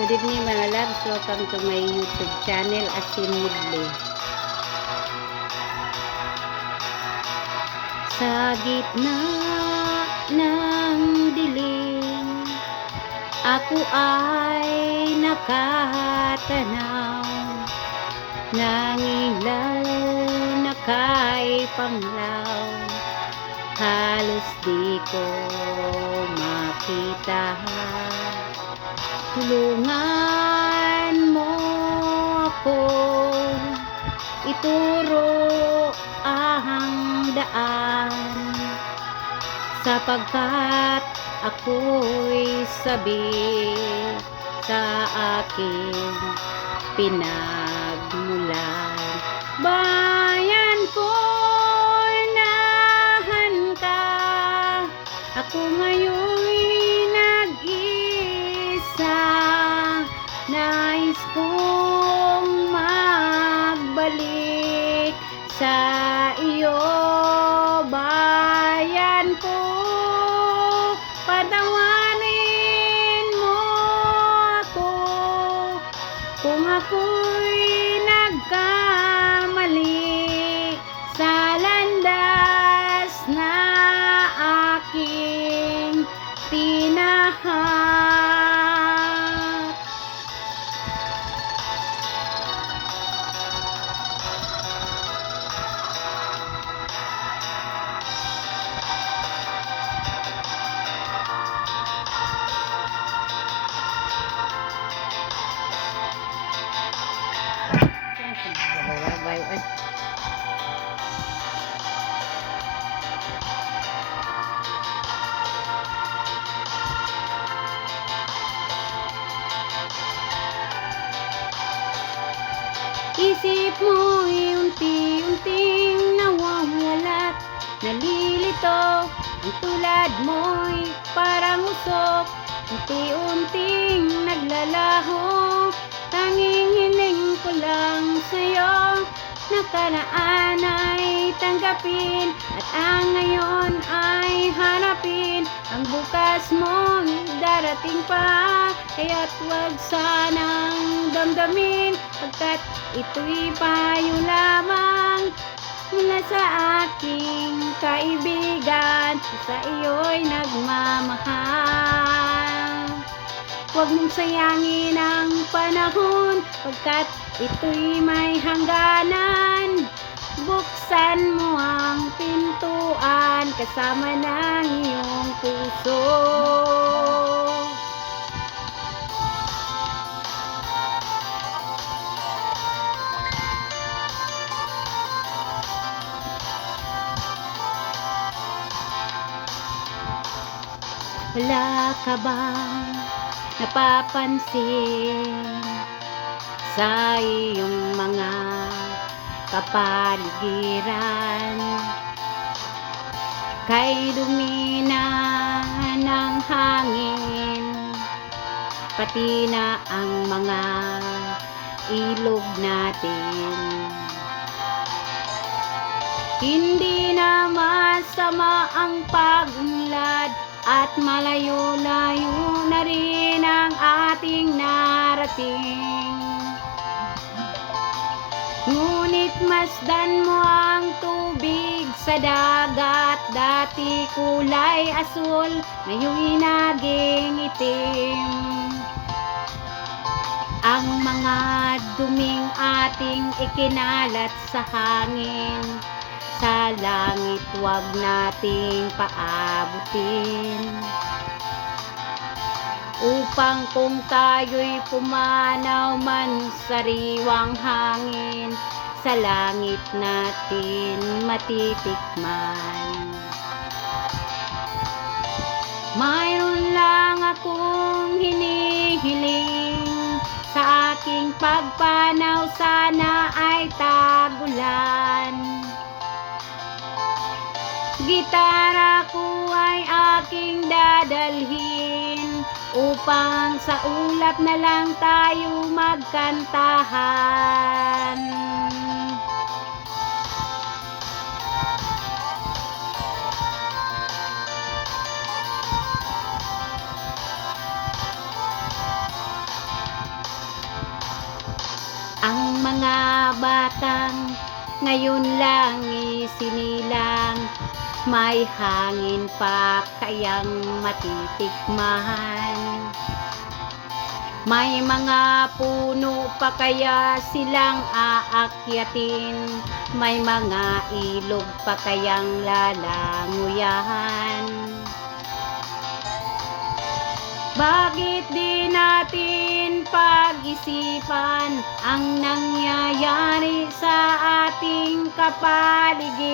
Good evening mga loves. Welcome to my YouTube channel, Asin Mudli. Sa gitna ng dilim, ako ay nakatanaw ng ilaw na kay panglaw. Halos di ko makita Tulungan mo ako. Ituro ang daan. Sapagkat ako'y sabi sa aking pinagmulan. Bayan ko, nahan ka. Ako ngayon'y Sayo. Isip mo'y unti-unting nawawalat. Nalilito Ang tulad mo'y parang usok. Unti-unting naglalaho. Tanging hiling ko lang sa'yo Nakaraan ay tanggapin At ang ngayon ay hanapin. Ang bukas mo'y darating pa Kaya't huwag sanang damdamin Pagkat ito'y payo lamang Mula sa aking kaibigan. Sa iyo'y nagmamahal Huwag mong sayangin ang panahon Pagkat ito'y may hangganan. Buksan mo ang pintuan Kasama ng iyong puso. Wala ka bang napapansin sa iyong mga kapaligiran? Kay dumina ng hangin, pati na ang mga ilog natin. Hindi na masama ang pagunlad at malayo-layo na rin ang ating narating. Ngunit masdan mo ang tubig sa dagat Dati kulay asul, ngayon'y naging itim Ang mga duming ating ikinalat sa hangin Sa langit wag nating paabutin upang kung tayo'y pumanaw man sa riwang hangin, sa langit natin matitikman. Mayroon lang akong hinihiling sa aking pagpanaw dadalhin upang sa ulap na lang tayo magkantahan. Ang mga batang ngayon lang isinilang may hangin pa kayang matitikman. May mga puno pa kaya silang aakyatin. May mga ilog pa kayang lalanguyahan bakit di natin pag-isipan ang nangyayari sa ating kapaligiran?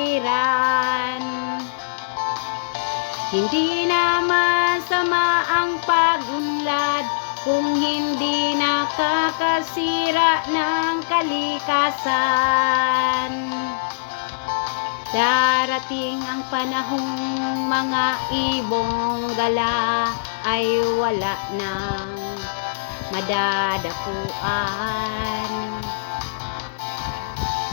Hindi na masama ang pagunlad kung hindi nakakasira ng kalikasan. Darating ang panahong mga ibong gala ay wala nang madadapuan.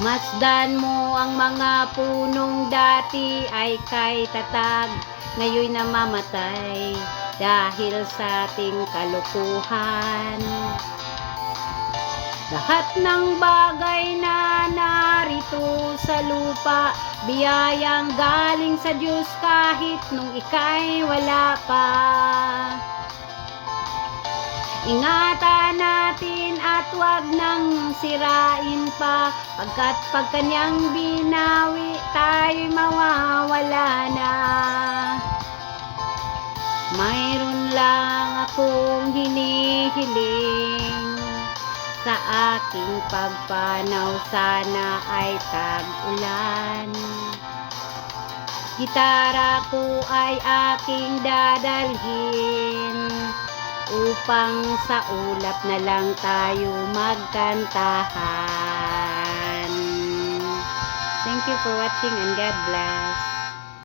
Masdan mo ang mga punong dati ay kay tatag, ngayon namamatay dahil sa ating kalukuhan. Lahat ng bagay na narito sa lupa, biyayang galing sa Diyos kahit nung ika'y wala pa. Ingatan natin at wag nang sirain pa. Pagkat pag kanyang binawi tayo'y mawawala na. Mayroon lang akong hinihiling. Sa aking pagpanaw sana ay tag-ulan. Gitara ko ay aking dadalhin upang sa ulap na lang tayo magkantahan. Thank you for watching and God bless.